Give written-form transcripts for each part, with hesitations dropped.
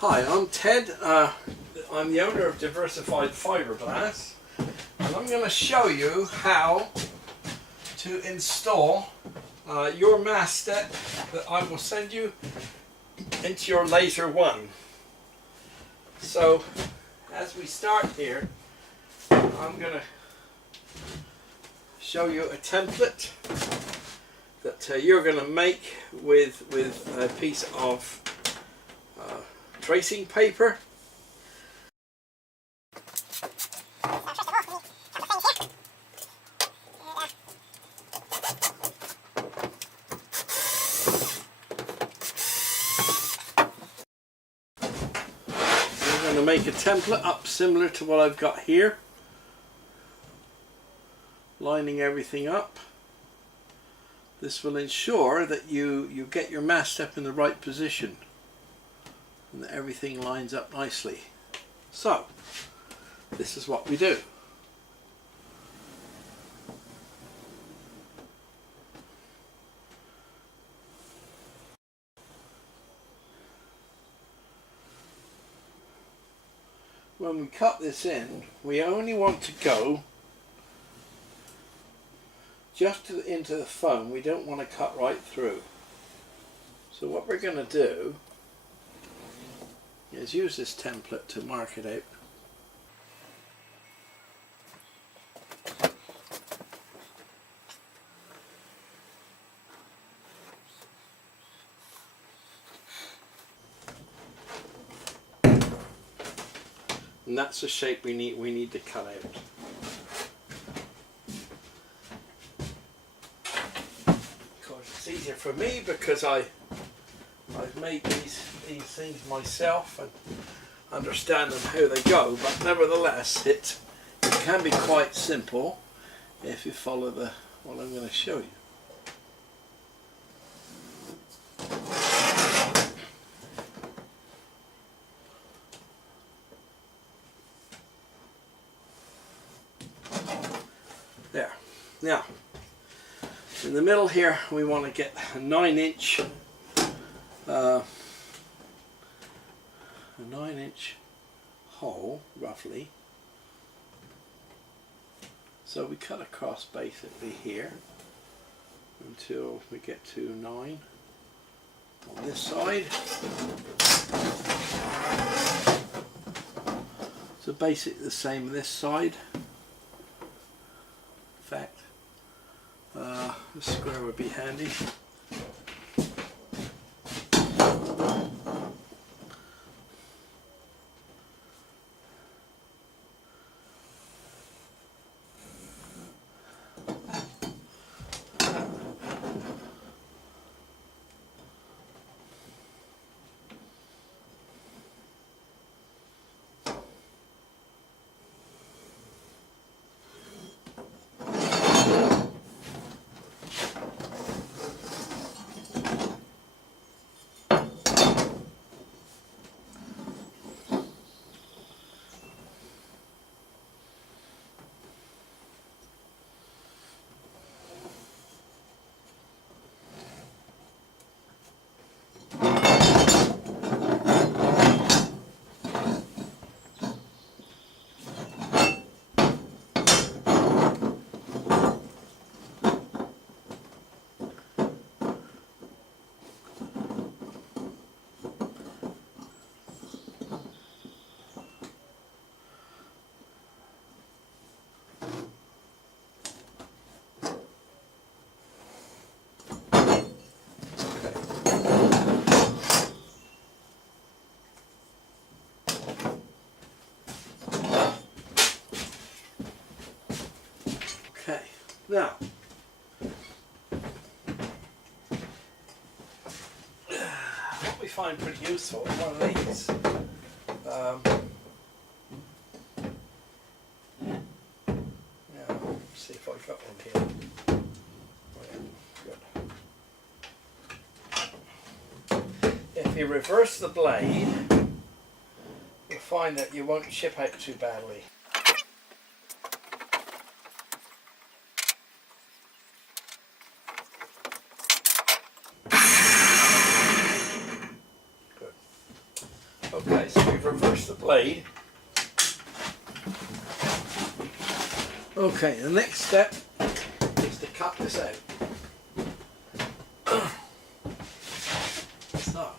Hi, I'm Ted. I'm the owner of Diversified Fiberglass, and I'm going to show you how to install your mast step that I will send you into your Laser 1. So, as we start here, I'm going to show you a template that you're going to make with a piece of tracing paper. I'm going to make a template up similar to what I've got here, lining everything up. This will ensure that you get your mast step in the right position and that everything lines up nicely. So, this is what we do. When we cut this in, we only want to go just into the foam. We don't want to cut right through. So what we're going to do is use this template to mark it out. And that's the shape we need to cut out. Of course, it's easier for me because I've made these things myself and understand them how they go, but nevertheless it can be quite simple if you follow what I'm going to show you. There. Now, in the middle here we want to get a 9-inch hole, roughly. So we cut across basically here until we get to 9 on this side. So basically the same on this side. In fact, the square would be handy. Okay, now what we find pretty useful is one of these. Now, let's see if I've got one here. Oh, yeah, good. If you reverse the blade, you'll find that you won't chip out too badly. Okay, so we've reversed the blade. Okay, the next step is to cut this out. So,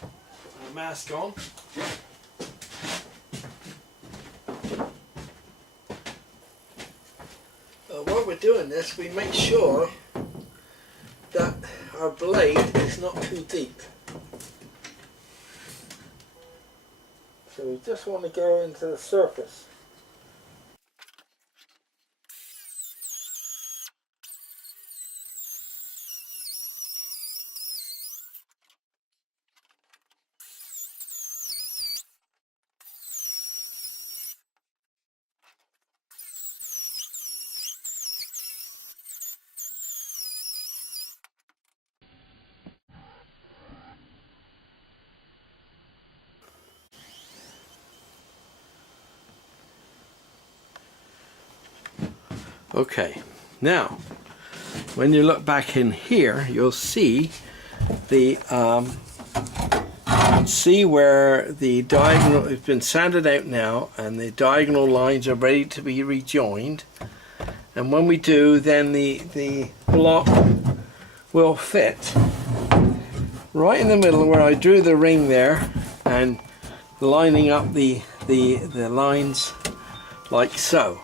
put the mask on. While we're doing this, we make sure that our blade is not too deep. So we just want to go into the surface. Okay, now when you look back in here, you'll see the see where the diagonal has been sanded out now, and the diagonal lines are ready to be rejoined. And when we do, then the block will fit right in the middle where I drew the ring there, and lining up the lines like so.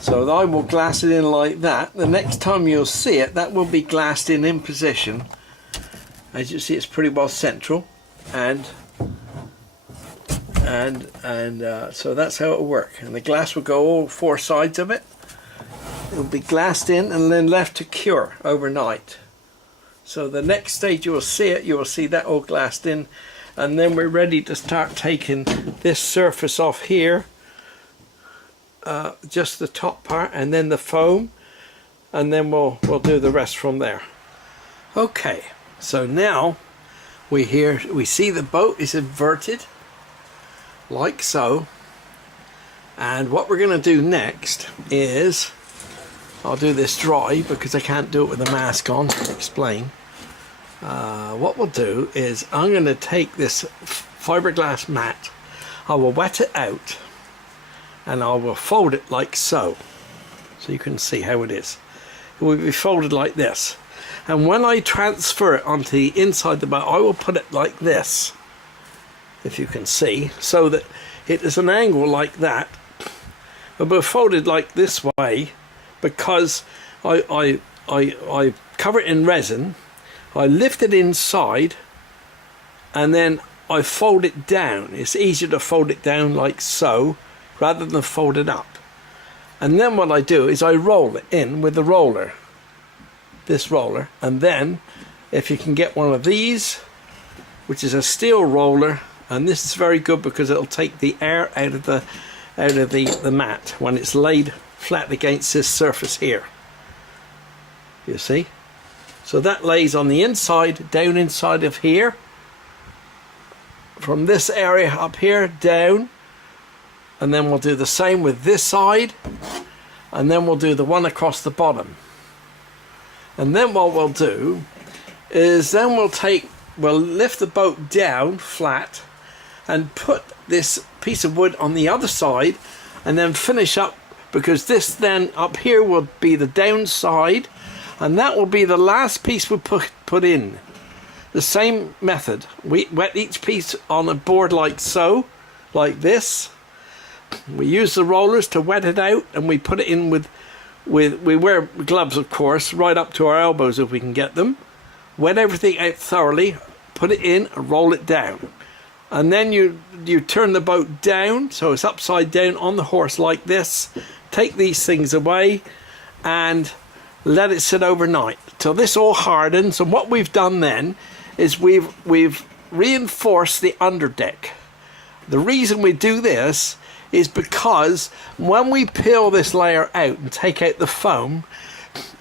So I will glass it in like that. The next time you'll see it, that will be glassed in position. As you see, it's pretty well central, and so that's how it will work. And the glass will go all four sides of it. It will be glassed in and then left to cure overnight. So the next stage you will see that all glassed in, and then we're ready to start taking this surface off here. Just the top part, and then the foam, and then we'll do the rest from there. Okay, so now we see the boat is inverted like so, and what we're going to do next is, I'll do this dry because I can't do it with the mask on to explain. What we'll do is I'm going to take this fiberglass mat, I will wet it out, and I will fold it like so you can see how it is. It will be folded like this, and when I transfer it onto the inside of the boat, I will put it like this, if you can see, so that it is an angle like that. It will be folded like this way because I cover it in resin, I lift it inside, and then I fold it down. It's easier to fold it down like so rather than fold it up. And then what I do is I roll it in with the roller, this roller, and then if you can get one of these, which is a steel roller, and this is very good because it'll take the air out of the mat when it's laid flat against this surface here. You see? So that lays on the inside, down inside of here, from this area up here down. And then we'll do the same with this side, and then we'll do the one across the bottom. And then what we'll do is then we'll lift the boat down flat and put this piece of wood on the other side, and then finish up, because this then up here will be the downside, and that will be the last piece we put in. The same method. We wet each piece on a board like so, like this. We use the rollers to wet it out, and we put it in with we wear gloves, of course, right up to our elbows if we can get them. Wet everything out thoroughly, put it in, and roll it down. And then you turn the boat down, so it's upside down on the horse like this. Take these things away and let it sit overnight till this all hardens. And what we've done then is we've reinforced the underdeck. The reason we do this is because when we peel this layer out and take out the foam,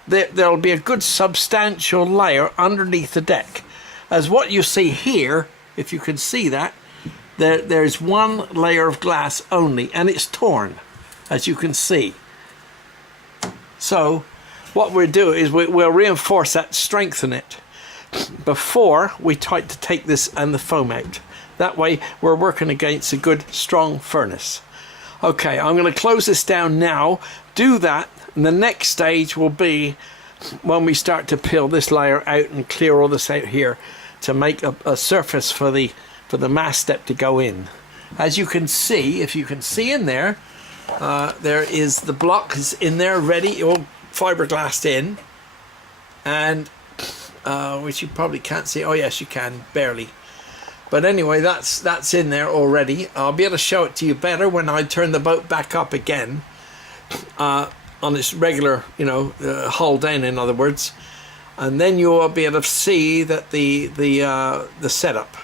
there'll be a good substantial layer underneath the deck. As what you see here, if you can see that, there's one layer of glass only, and it's torn, as you can see. So what we'll do is we'll reinforce that, strengthen it. before we try to take this and the foam out. That way we're working against a good strong furnace. Okay, I'm going to close this down now, do that, and the next stage will be when we start to peel this layer out and clear all this out here to make a surface for the mast step to go in. As you can see, if you can see in there, there is the block is in there ready, all fiberglassed in, and which you probably can't see. Oh yes, you can, barely. But anyway, that's in there already. I'll be able to show it to you better when I turn the boat back up again on its regular, hull down, in other words, and then you'll be able to see that the setup.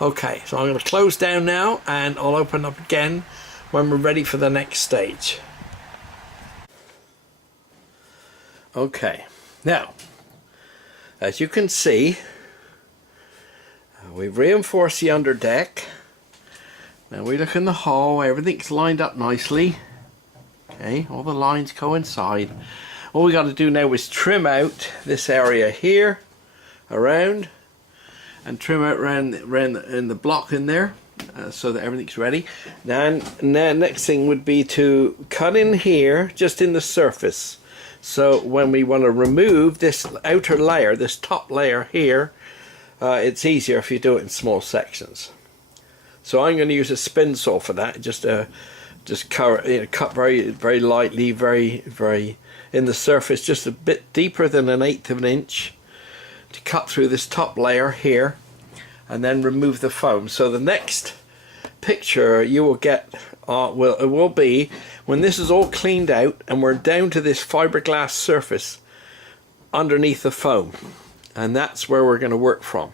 Okay, so I'm going to close down now, and I'll open up again when we're ready for the next stage. Okay, now, as you can see, we've reinforced the underdeck. Now we look in the hull, everything's lined up nicely. Okay, all the lines coincide. All we got to do now is trim out this area here, around, and trim out around in the block in there, so that everything's ready. Now next thing would be to cut in here, just in the surface. So when we want to remove this outer layer, this top layer here, it's easier if you do it in small sections. So I'm going to use a spin saw for that. Just cut very lightly, very in the surface, just a bit deeper than 1/8 of an inch, to cut through this top layer here, and then remove the foam. So the next picture you will get will be when this is all cleaned out and we're down to this fiberglass surface underneath the foam, and that's where we're going to work from.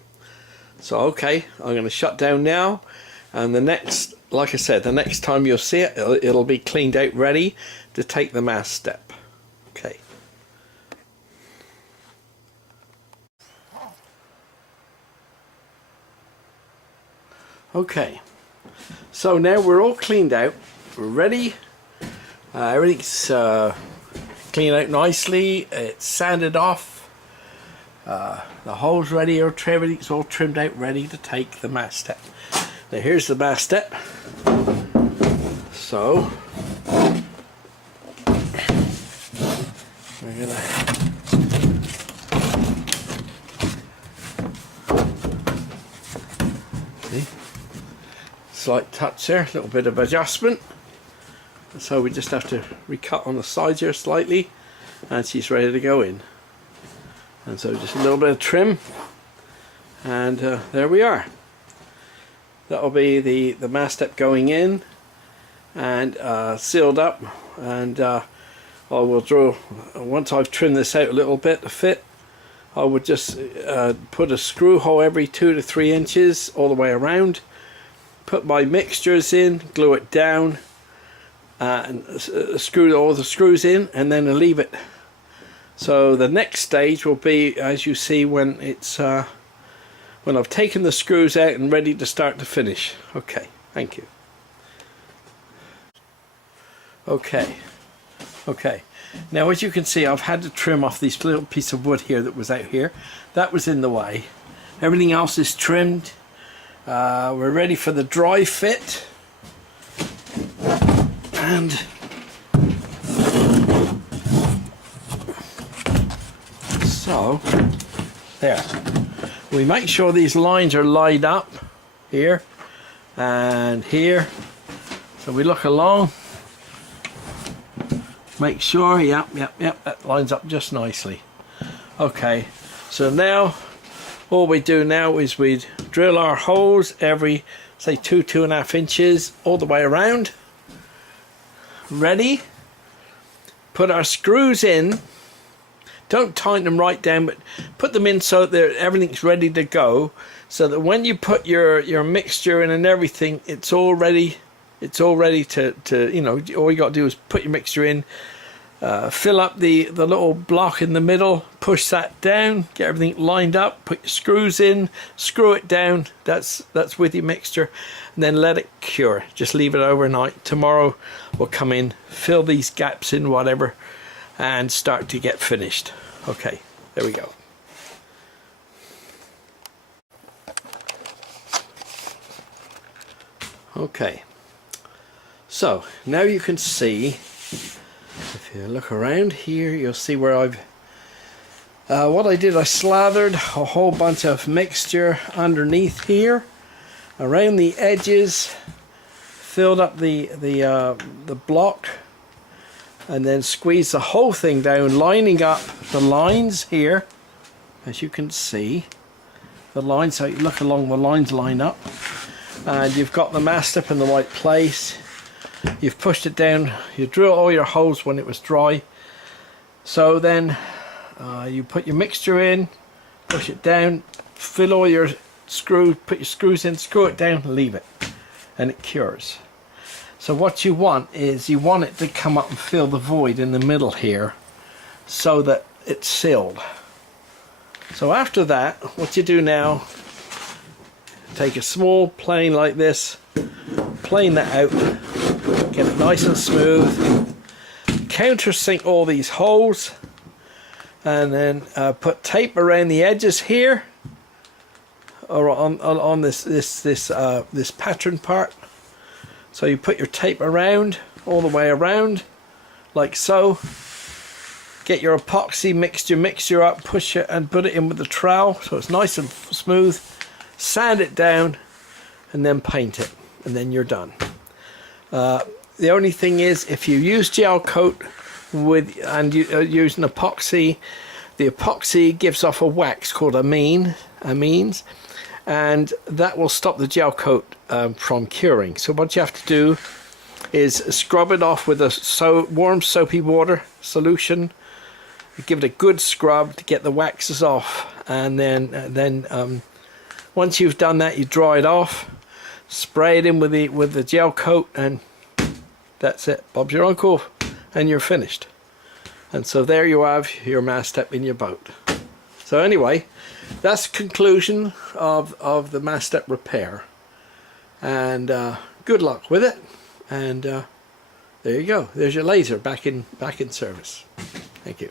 So okay, I'm going to shut down now, and the next, like I said, the next time you'll see it, it'll be cleaned out, ready to take the mast step. Okay. Okay, so now we're all cleaned out, we're ready, everything's cleaned out nicely, it's sanded off, the hole's ready, everything's all trimmed out, ready to take the mast step. Now here's the mast step. So we're gonna see, slight touch there, a little bit of adjustment. So we just have to recut on the sides here slightly, and she's ready to go in. And so just a little bit of trim, and there we are. That'll be the mast step going in and sealed up, and I will draw, once I've trimmed this out a little bit to fit, I would just put a screw hole every 2 to 3 inches all the way around, put my mixtures in, glue it down, and screw all the screws in, and then leave it. So the next stage will be, as you see, when it's when I've taken the screws out and ready to start to finish. Okay, thank you. Okay, now as you can see, I've had to trim off this little piece of wood here that was out here. That was in the way. Everything else is trimmed. We're ready for the dry fit, and so there. We make sure these lines are lined up here and here. So we look along, make sure, yep, that lines up just nicely. Okay, so now all we do now is we drill our holes every, say, 2.5 inches all the way around. Ready, put our screws in. Don't tighten them right down, but put them in so that everything's ready to go, so that when you put your mixture in and everything, it's all ready. It's all ready to all you got to do is put your mixture in, fill up the little block in the middle, push that down, get everything lined up, put your screws in, screw it down. That's with your mixture, and then let it cure. Just leave it overnight. Tomorrow we'll come in, fill these gaps in, whatever, and start to get finished. Okay, there we go. Okay, so now you can see, if you look around here, you'll see where I've what I did, I slathered a whole bunch of mixture underneath here around the edges, filled up the block, and then squeezed the whole thing down, lining up the lines here. As you can see, the lines, so you look along, the lines line up, and you've got the mast up in the right place. You've pushed it down, you drill all your holes when it was dry. So then you put your mixture in, push it down, fill all your screws, put your screws in, screw it down, leave it, and it cures. So what you want is, you want it to come up and fill the void in the middle here so that it's sealed. So after that, what you do now, take a small plane like this, plane that out, get it nice and smooth, countersink all these holes, and then put tape around the edges here, or on this pattern part. So you put your tape around, all the way around, like so. Get your epoxy mixture up, push it and put it in with the trowel so it's nice and smooth. Sand it down and then paint it, and then you're done. The only thing is, if you use gel coat and you use an epoxy, the epoxy gives off a wax called amines, and that will stop the gel coat from curing. So what you have to do is scrub it off with a warm soapy water solution. Give it a good scrub to get the waxes off, and then once you've done that, you dry it off, spray it in with the gel coat, and that's it. Bob's your uncle, and you're finished. And so there you have your mast step in your boat. So anyway, that's the conclusion of the mast step repair, and good luck with it. And there you go. There's your laser back in service. Thank you.